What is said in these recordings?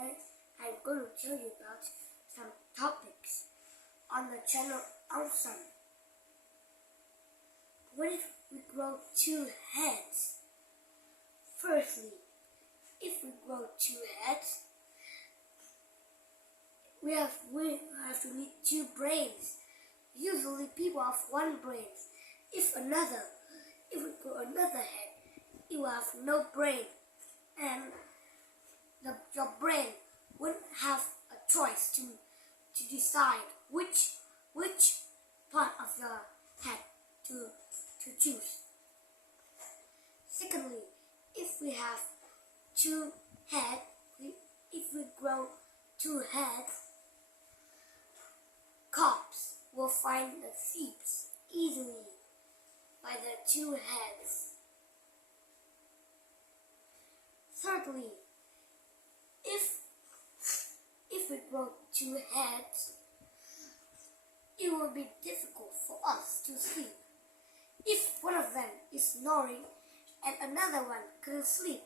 Today I'm going to tell you about some topics on the channel Aumsum. What if we grow two heads? Firstly, if we grow two heads, we have to need two brains. Usually people have one brain. If we grow another head, you will have no brain, and your brain wouldn't have a choice to decide which part of your head to choose. Secondly, if we have two heads, if we grow two heads, cops will find the thieves easily by their two heads. Thirdly, if we grow two heads, it will be difficult for us to sleep. If one of them is snoring and another one couldn't sleep.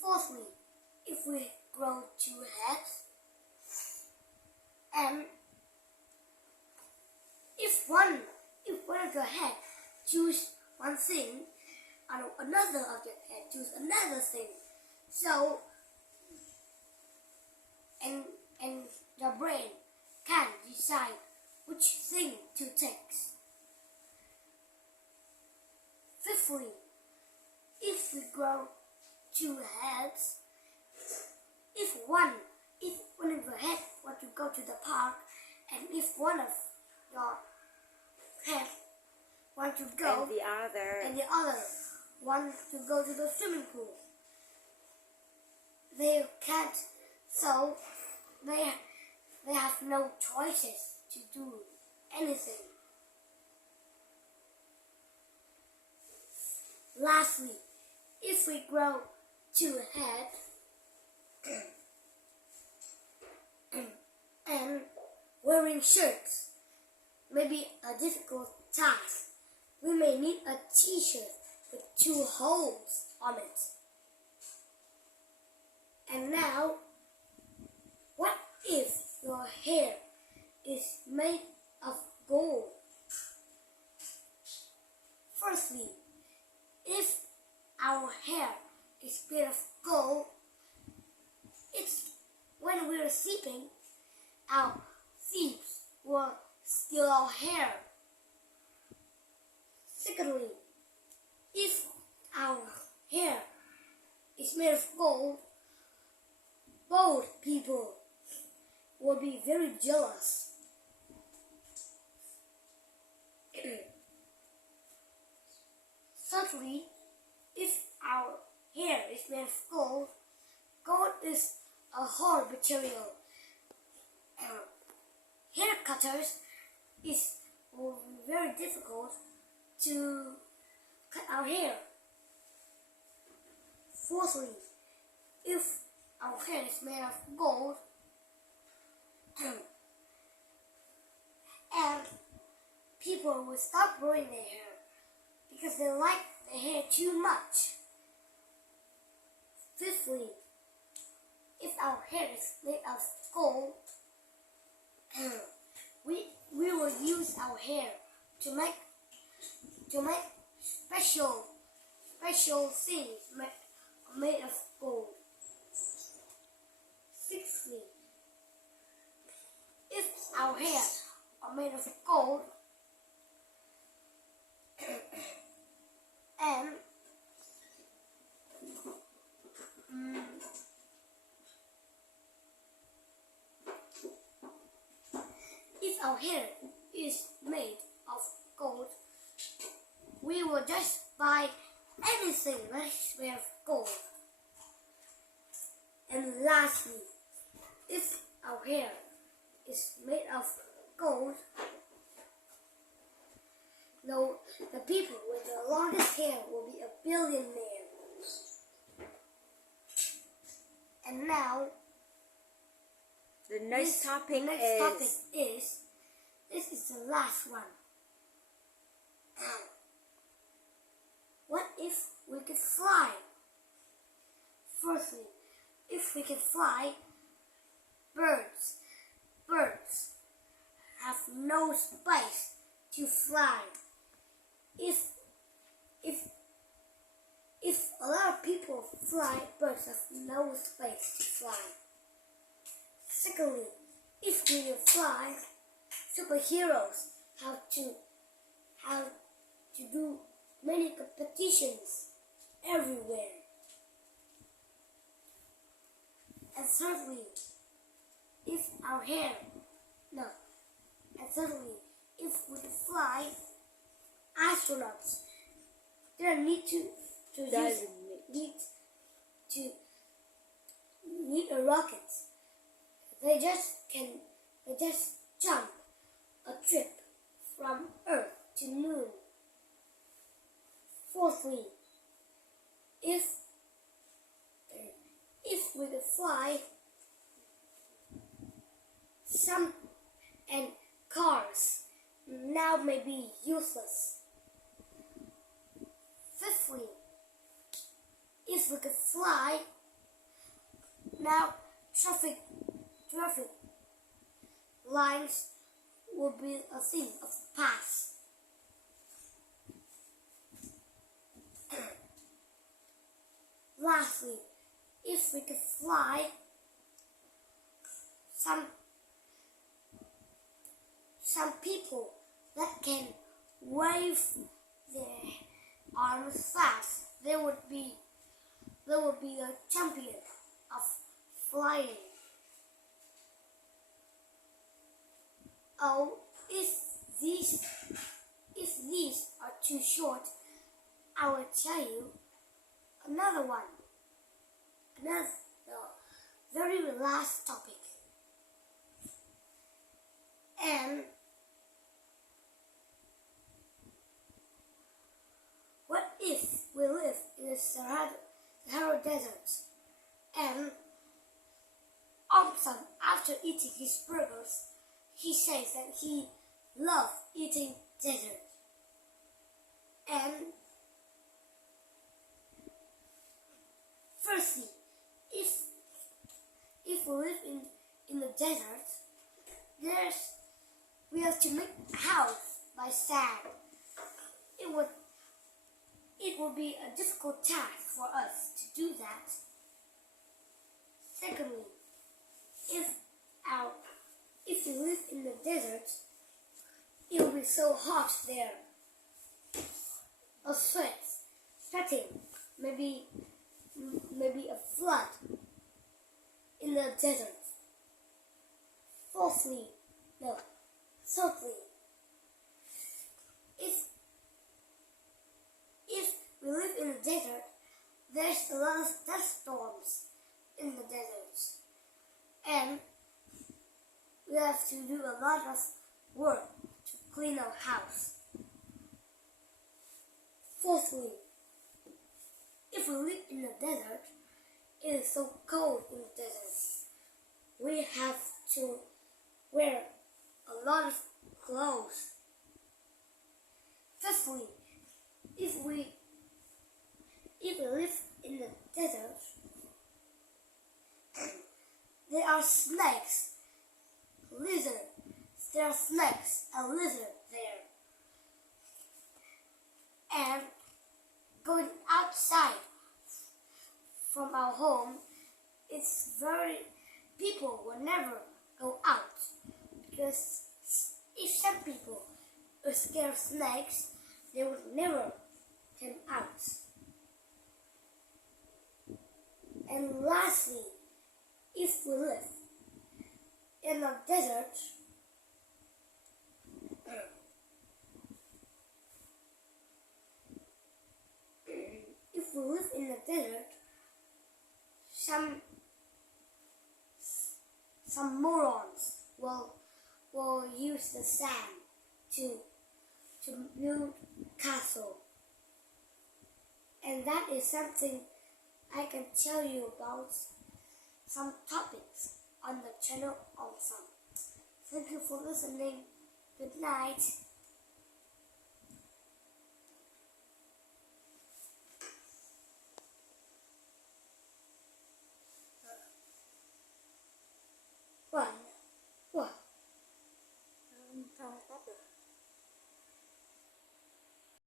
Fourthly, if we grow two heads, and if one of your head choose one thing, and another of your head choose another thing, so and your brain can decide which thing to take. Fifthly, if we grow two heads, if one of your head want to go to the park, and if one of your head want to go, and the other want to go to the swimming pool, they can't. So they have no choices to do anything. Lastly, if we grow two heads and wearing shirts may be a difficult task. We may need a t-shirt with two holes on it. And now, what if your hair is made of gold? Firstly, if our hair is made of gold, it's when we're sleeping, our thieves will steal our hair. Secondly, if our hair is made of gold, bald people will be very jealous. Thirdly, if our hair is made of gold, gold is a hard material. Hair cutters will be very difficult to cut our hair. Fourthly, if our hair is made of gold, and people will stop growing their hair because they like the hair too much. Fifthly, if our hair is made of gold, we will use our hair to make special things made of gold. Sixthly, if our hair are made of gold, and if our hair is made of gold, we will just buy anything that is made of gold. And lastly, if our hair is made of gold, the people with the longest hair will be a billionaire. And now, the next topic is this is the last one. What if we could fly? if we can fly, birds have no space to fly. If a lot of people fly, birds have no space to fly. Secondly, if we can fly, superheroes have to do many competitions everywhere. And thirdly, if we can fly, astronauts they don't need need a rocket. They just jump a trip from Earth to Moon. Fourthly, if we could fly, cars now may be useless. Fifthly, if we could fly, now traffic lines will be a thing of the past. Lastly, if we could fly, some people that can wave their arms fast, they would be a champion of flying. Oh, if these are too short, I will tell you another one. Another very last topic. And what if we live in the Sahara Desert and Aumsum, after eating his burgers, he says that he loves eating desert. And firstly, if we live in the desert, we have to make a house by sand. It would be a difficult task for us to do that. Secondly, if we live in the desert, it will be so hot there. Sweating, maybe a flood in the desert. Thirdly, if we live in the desert, there's a lot of dust storms in the desert, and we have to do a lot of work to clean our house. Fourthly, if we live in the desert, it is so cold in the desert. We have to wear a lot of clothes. Fifthly, if we live in the desert, there are snakes, there are snakes and lizards there. And going outside from our home, people will never go out, because if some people are scared of snakes, they would never come out. And lastly, if we live in a desert, some morons will use the sand to build castle. And that is something I can tell you about some topics on the channel Aumsum. Thank you for listening. Good night.